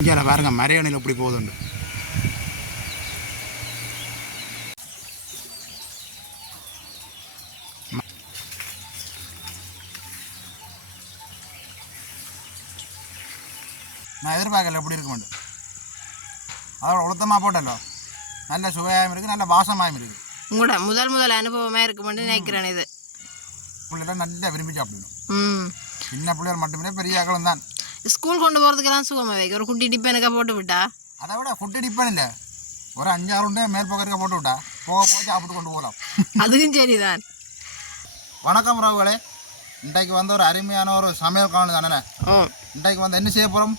இங்கே பாருங்க மரையணியில் எப்படி போகுதுண்டு. நான் எதிர்பார்க்கல எப்படி இருக்க மாட்டேன் அதோட உளுத்தமாக போட்டല്ലോ நல்ல சுவையாகவும் இருக்குது நல்ல வாசமாகவும் இருக்குது உங்களோட முதல் முதல் அனுபவமாக இருக்குமென்னு நினைக்கிறேன் இது. பிள்ளைலாம் நல்லா விரும்பி சாப்பிடணும். சின்ன பிள்ளைகள் மட்டுமே பெரிய அகலம் தான் ஸ்கூல் கொண்டு போகிறதுக்கெல்லாம் சுகமாக வைக்க ஒரு குட்டி டிப்பனுக்கா போட்டு விட்டா அதை விட ஃபுட்டு டிப்பன் இல்லை ஒரு அஞ்சாறு உண்டு மேல் பக்கம் இருக்க போட்டு விட்டா போக போக சாப்பிட்டு கொண்டு போகலாம் அதுவும் சரிதான் வணக்கம் ராவுகளே இன்றைக்கு வந்து ஒரு அருமையான ஒரு சமையல் காணு தானே இன்றைக்கு வந்து என்ன செய்ய போகிறோம்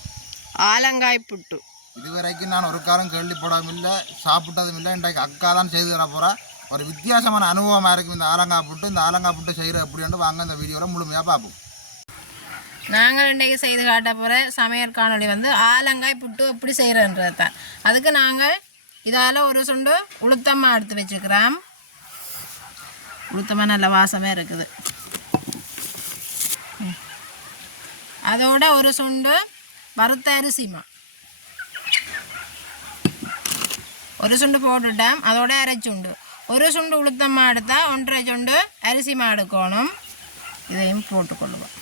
ஆலங்காய் புட்டு இதுவரைக்கும் நான் ஒரு காலம் கேள்விப்படவும் இல்லை சாப்பிட்டதும் இல்லை இன்றைக்கு அக்கா தான் செய்து தர போகிறா ஒரு வித்தியாசமான அனுபவமாக இருக்கும் இந்த ஆலங்காய் புட்டு இந்த ஆலங்காய் புட்டு செய்கிற எப்படின்னு வாங்க இந்த வீடியோவில் முழுமையாக பார்ப்போம் நாங்கள் இன்றைக்கு செய்து காட்ட போகிற சமையல் காணொளி வந்து ஆலங்காய் புட்டு எப்படி செய்கிறன்றது தான். அதுக்கு நாங்கள் இதால் ஒரு சுண்டு உளுத்தமாக எடுத்து வச்சுக்கிறோம் உளுத்தமாக நல்ல வாசமே இருக்குது. அதோட ஒரு சுண்டு வறுத்த அரிசிமா ஒரு சுண்டு போட்டுட்டேன். அதோட அரைச்சுண்டு ஒரு சுண்டு உளுத்தம்மா எடுத்தால் ஒன்றரை சுண்டு அரிசிமா எடுக்கணும். இதையும் போட்டுக்கொள்ளுவோம்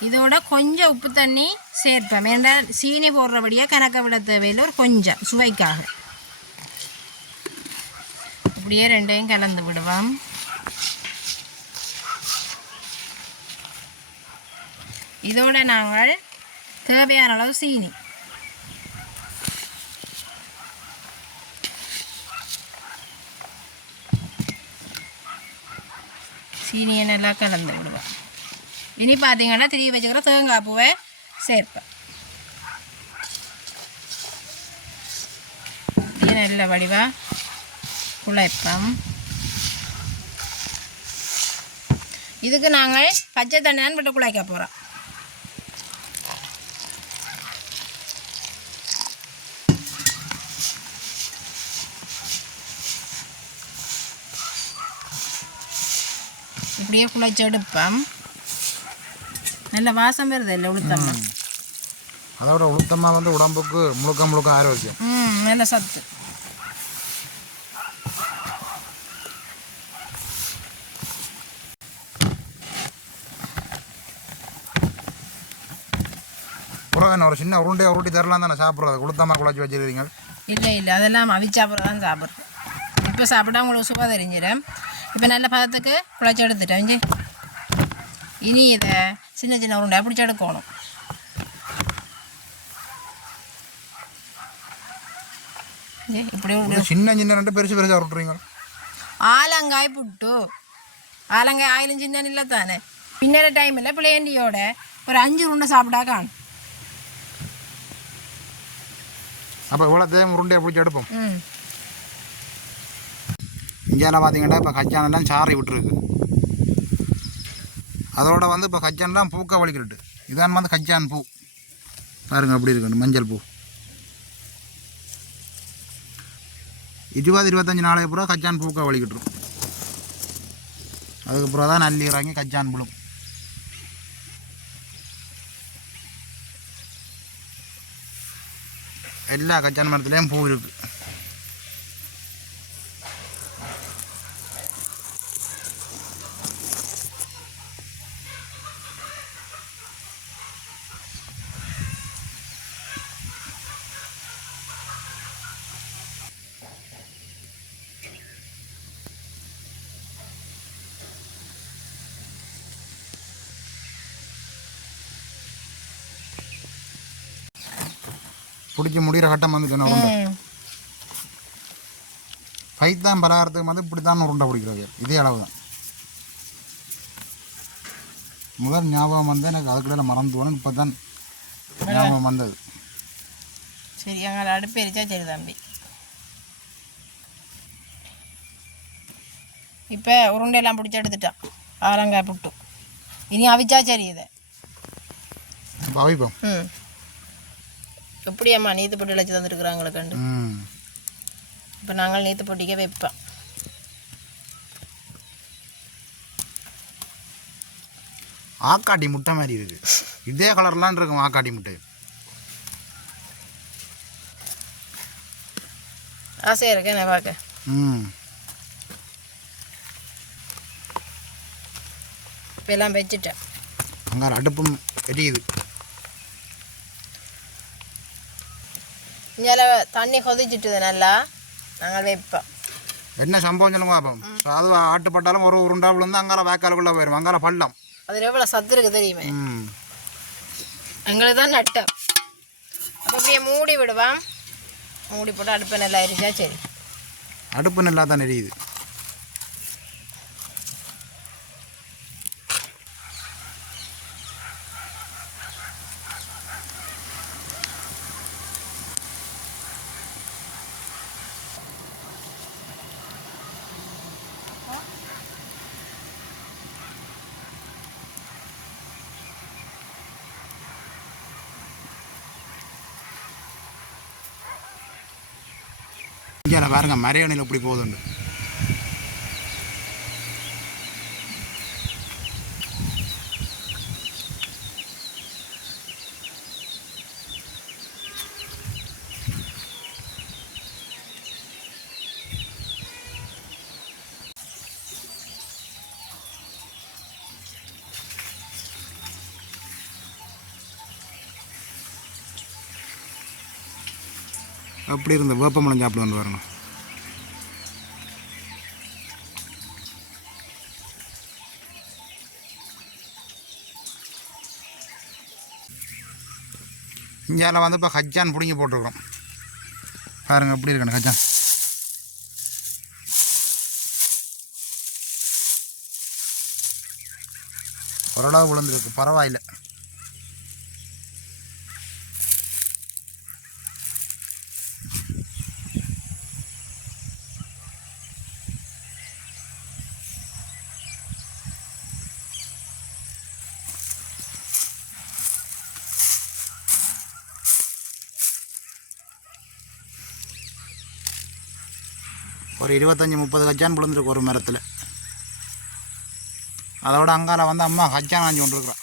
இதோட கொஞ்சம் உப்பு தண்ணி சேர்ப்பேன். ஏன்னா சீனி போடுறபடியாக கணக்க விட தேவையில்லை. ஒரு கொஞ்சம் சுவைக்காக. இப்படியே ரெண்டையும் கலந்து விடுவோம். இதோட நாங்கள் தேவையான அளவு சீனி. சீனியை நல்லா கலந்து விடுவோம். இனி பார்த்தீங்கன்னா திரி வச்சுக்கிற தேங்காய் பூவை சேர்ப்பேன். இது நல்ல வடிவாக குழைப்போம். இதுக்கு நாங்கள் பச்சை தண்ணி தான் விட்டு குழைக்க போகிறோம் இப்படியே குழைச்செடுப்பேன் நல்ல வாசம் வருது இல்லை உளுத்தம்மா அதோட உளுத்தமாக வந்து உடம்புக்கு முழுக்க முழுக்க ஆரோக்கியம் ம் நல்ல சத்து என்ன ஒரு சின்ன உருண்டையை உருட்டி தரலாம் தானே சாப்பிட்றது உளுத்தமாக குழச்சி வச்சிருக்கீங்க இல்லை இல்லை அதெல்லாம் அவிச்சாப்புறம் தான் சாப்பிட்றோம் இப்போ சாப்பிட்டா உங்களுக்கு சுவை தெரிஞ்சிடும் இப்போ நல்ல பதத்துக்கு குழச்சி எடுத்துட்டேன் சின்ன சின்ன உருண்டை பிடிச்சி எடுக்கணும் இஞ்சி, இப்படி சின்ன சின்ன ரெண்டு பெருசு பெருசாக உருட்டுறீங்க ஆலங்காய் புட்டு ஆலங்காய் ஆயிலும் சின்ன இல்லை தானே பின்னர டைமில் பிள்ளையண்டியோட ஒரு அஞ்சு உருண்டை சாப்பிட்டா காணும் அப்போ இவ்வளோ தேவை உருண்டையை பிடிச்சி எடுப்போம் இங்கேலாம் பார்த்தீங்கன்னா இப்போ கச்சானெல்லாம் சாறை விட்டுருக்கு அதோட வந்து இப்போ கச்சான்லாம் பூக்க வலிக்கிறது இதான் வந்து கச்சான் பூ. பாருங்க அப்படி இருக்கு மஞ்சள் பூ. இருபது இருபத்தஞ்சி நாளைக்கு பூரா கச்சான் பூக்க வலிக்கிட்டுரும் அதுக்கப்புறம் தான் நல்லி இறங்கி கச்சான் புழும் எல்லா கச்சான் மரத்துலேயும் பூ இருக்குது பிடிச்சி முடிகிற கட்டம் வந்து சொன்ன உருண்டை. பைத்தான் பலகாரத்துக்கு வந்து இப்படி தான் உருண்டை பிடிக்கிறது. இதே அளவு தான் முதல் ஞாபகம் வந்து எனக்கு அதுக்குள்ள மறந்து போனேன். இப்போ தான் ஞாபகம் வந்தது. சரி எங்களை அடுப்பு எரிச்சா சரி தம்பி. இப்போ உருண்டையெல்லாம் பிடிச்சி எடுத்துட்டான். ஆலங்காய் புட்டு. இனி அவிச்சா சரி இதை. இப்போ அவிப்போம். ம். எப்படியம்மா நீத்து பொட்டி இழைச்சி தந்துருக்குறாங்களே கண்டு. இப்போ நாங்கள் நீத்து பொட்டிக்க வைப்போம். ஆக்காட்டி முட்டை மாதிரி இருக்குது இதே கலர்லாம் இருக்கும் ஆக்காடி முட்டை. ஆசையாக இருக்கு என்ன பார்க்க? ம். இப்போ எல்லாம் வச்சுட்டேன். அங்கே அடுப்பும் எரியுது. இங்கே தண்ணி கொதிச்சிட்டுது நல்லா நாங்கள் வைப்போம் என்ன சம்பவம் சொல்லுங்க பாப்போம் அது ஆட்டுப்பட்டாலும் ஒரு உருண்டா விழுந்து அங்கால வேக்காலுக்குள்ளே போயிடும் அங்கால பள்ளம் அதில் எவ்வளோ சத்து இருக்கு தெரியுமே எங்களுக்கு தான் நட்டம் அப்போ அப்படியே மூடி விடுவான் மூடி போட்டு அடுப்பை நல்லா எரிச்சா சரி அடுப்பு நல்லா தான் எரியுது இங்கே பாருங்கள் மரையணியில் எப்படி போகுதுன்னு. அப்படி இருந்த வேப்பமலம் சாப்பிட வந்து வரணும் இந்தியாவில் வந்து இப்போ ஹஜ்ஜான் பிடுங்கி போட்டிருக்கிறோம் பாருங்க எப்படி இருக்கணும் கஜான் ஓரளவு விழுந்துருக்கு பரவாயில்லை. ஒரு இருபத்தஞ்சி முப்பது கச்சான் விழுந்துருக்கு ஒரு மரத்தில். அதோட அங்கால வந்து அம்மா கச்சான் ஆஞ்சி கொண்டிருக்குறான்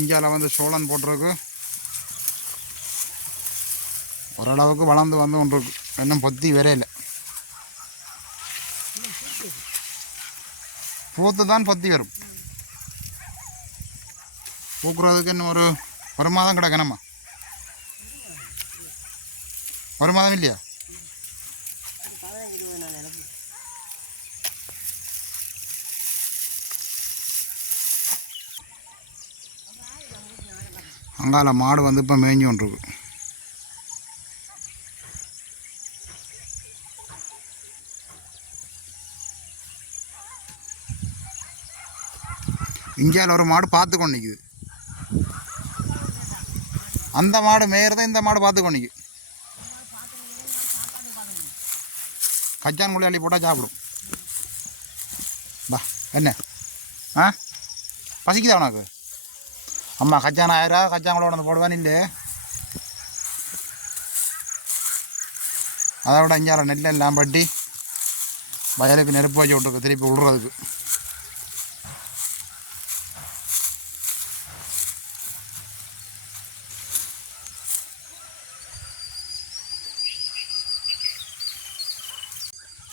இந்தியாவில் வந்து சோளம் போட்டிருக்கு. ஓரளவுக்கு வளர்ந்து வந்து கொண்டிருக்கு. இன்னும் பொத்தி வரையில. பூத்து தான் பொத்தி வரும். பூக்குறதுக்கு இன்னும் ஒரு ஒரு மாதம் கிடக்கணுமா? ஒரு மாதம் இல்லையா? அங்கால மாடு வந்து இப்போ மேய்ஞ்சு கொண்டிருக்கு. இந்தியாவில் ஒரு மாடு பார்த்து கொண்டு அந்த மாடு மேயறத இந்த மாடு பார்த்து கொண்டு கச்சான் முள்ளி அள்ளி போட்டால் சாப்பிடும். பா என்ன? ஆ? பசிக்குதா உனக்கு? அம்மா கச்சான் ஆயிரா? கச்சாங்களோட வந்து போடுவான் இல்லை அதை விட இஞ்சால நெல் எல்லாம் பட்டி வயலுக்கு நெருப்பு வச்சு விட்டுருக்கு திருப்பி விடுறதுக்கு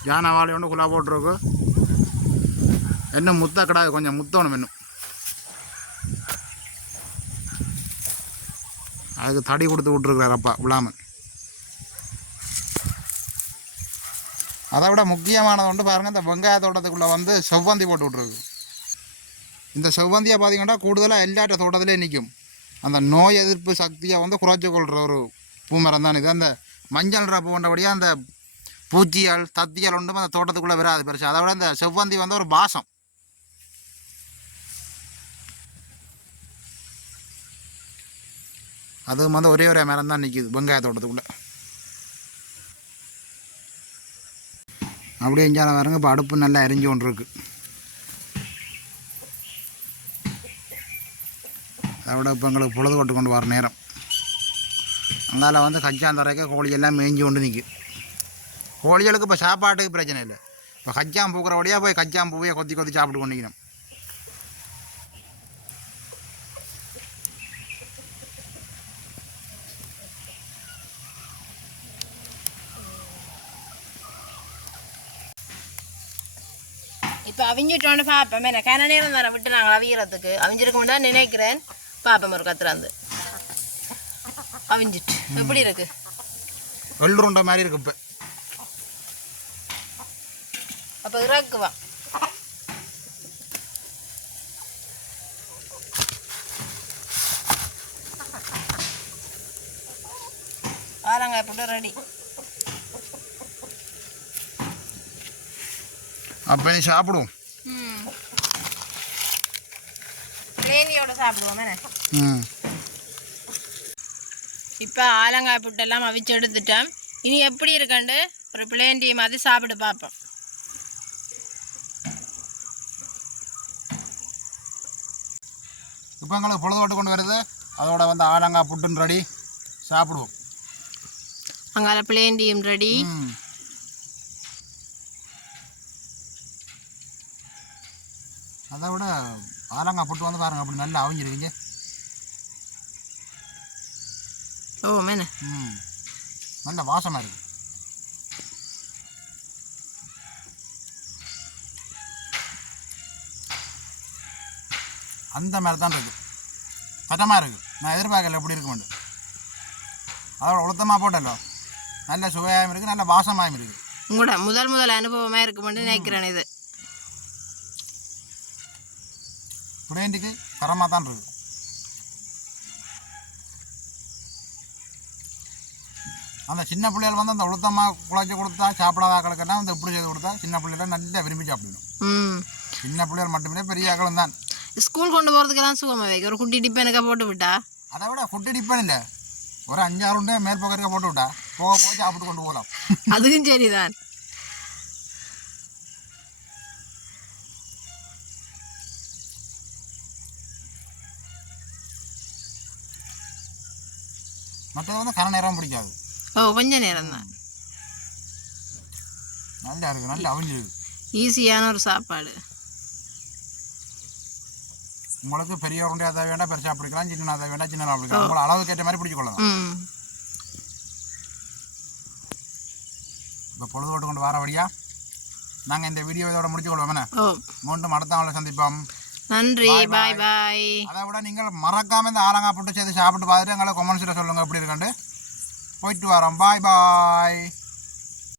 ஜான வாழை ஒன்று குழா போட்டிருக்கு இன்னும் முத்த கிடாது கொஞ்சம் முத்தணும் இன்னும் அதுக்கு தடி கொடுத்து விட்ருக்குறாரு அப்பா விழாமல் அதை விட முக்கியமானது ஒன்று பாருங்கள் இந்த வெங்காய தோட்டத்துக்குள்ளே வந்து செவ்வந்தி போட்டு விட்ருக்கு இந்த செவ்வந்தியை பார்த்தீங்கன்னா கூடுதலாக எல்லாட்ட தோட்டத்திலே நிற்கும் அந்த நோய் எதிர்ப்பு சக்தியை வந்து குறைச்சி கொள்கிற ஒரு பூமரம் தான் இது அந்த மஞ்சள் ரப்பு கொண்டபடியாக அந்த பூச்சிகள் தத்திகள் ஒன்றும் அந்த தோட்டத்துக்குள்ளே வராது பெருசு. அதை விட இந்த செவ்வந்தி வந்து ஒரு பாசம். அதுவும் வந்து ஒரே ஒரே மரம் தான் நிற்கிது வெங்காய தோட்டத்துக்குள்ளே. அப்படியே இஞ்சால பாருங்க இப்போ அடுப்பு நல்லா எரிஞ்சு கொண்டு இருக்கு அதை விட இப்போ எங்களுக்கு பொழுது கொட்டு கொண்டு வர நேரம். அதனால் வந்து கச்சாந்தரைக்க கோழி எல்லாம் மேய்ஞ்சு கொண்டு நிற்கும் கோழிகளுக்கு இப்போ சாப்பாட்டுக்கு பிரச்சனை இல்லை. இப்போ கச்சாம் பூக்கிற வழியாக போய் கச்சாம் பூவையை கொத்தி கொத்தி சாப்பிட்டு கொண்டிக்கணும் இப்போ அவிஞ்சிட்டோன்னு பார்ப்பேன் எனக்கு கன நேரம் தரேன் விட்டு நாங்கள் அவியறதுக்கு. அவிஞ்சிருக்க தான் நினைக்கிறேன். பார்ப்பேன் ஒரு கத்துறாந்து அவிஞ்சிட்டு. எப்படி இருக்கு? வெள்ளுருண்டை மாதிரி இருக்கு இப்போ. அப்போ இறக்குவா ஆரங்காய் போட்டு ரெடி. அப்போ நீ சாப்பிடுவோம் பிளேனியோட சாப்பிடுவோம் ம். இப்போ ஆலங்காய் புட்டெல்லாம் அவிச்சு எடுத்துட்டோம் இனி எப்படி இருக்கண்டு? ஒரு பிளேன் மாதிரி சாப்பிட்டு பார்ப்போம். இப்போ எங்களுக்கு பொழுதோட்டு கொண்டு வருது. அதோட வந்து ஆலங்காய் புட்டுன்னு ரெடி சாப்பிடுவோம். அங்கால பிளேன் டீம் ரெடி அதை விட ஆலங்காய் புட்டு வந்து பாருங்க அப்படி நல்லா அவிஞ்சிருக்கீங்க. ஓ மேன. ம். நல்ல வாசமாக இருக்கு. அந்த மாதிரி தான் இருக்கு பதமாக இருக்கு நான் எதிர்பார்க்கல எப்படி இருக்குமெண்டு அதோட உளுத்தமாக போட்டല്ലോ நல்ல சுவையாகவும் இருக்குது நல்ல வாசமாகவும் இருக்குது. உங்களோட முதல் முதல் அனுபவமாக இருக்குமென்னு நினைக்கிறேன் இது. பிளேண்டுக்கு தரமாக தான் இருக்குது. அந்த சின்ன பிள்ளைகள் வந்து அந்த உளுத்தமாக குழச்சி கொடுத்தா சாப்பிடாத ஆக்களுக்கெல்லாம் வந்து இப்படி செய்து கொடுத்தா சின்ன பிள்ளைகள் நல்லா விரும்பி சாப்பிடணும். சின்ன பிள்ளைகள் மட்டுமே பெரிய ஆக்களும் தான். ஸ்கூல் கொண்டு போகிறதுக்கெல்லாம் சுகமாக வைக்க ஒரு குட்டி டிப்பு எனக்கு போட்டு விட்டா அதை விட ஃபுட்டு டிப்பன் இல்லை ஒரு அஞ்சாறு உண்டு மேல் பக்கம் போட்டு விட்டா போக போய் சாப்பிட்டு கொண்டு போகலாம் அதுவும் சரிதான் மற்றது வந்து கரை நேரம் பிடிக்காது ஓ கொஞ்ச நேரம் தான் நல்லா இருக்குது நல்லா அவிஞ்சிருக்கு ஈஸியான ஒரு சாப்பாடு உங்களுக்கு பெரிய உருண்டையாக அதை வேண்டாம் பெருசாக பிடிக்கலாம் சின்ன அதை வேண்டாம் சின்ன பிடிக்கலாம். உங்களை அளவுக்கு ஏற்ற மாதிரி பிடிச்சு கொள்ளலாம் ம். இப்போ பொழுதோட்டு கொண்டு வர வழியா நாங்கள் இந்த வீடியோ இதோட முடிச்சு கொள்வோம் என்ன மீண்டும் அடுத்த நாளில் சந்திப்போம். நன்றி பாய் பாய் அதை விட நீங்கள் மறக்காம இந்த ஆலங்காய் போட்டு சேர்த்து சாப்பிட்டு பார்த்துட்டு எங்களை கொமெண்ட்ஸில் சொல்லுங்கள் எப்படி இருக்குன்ட்டு. போயிட்டு வரோம். பாய் பாய்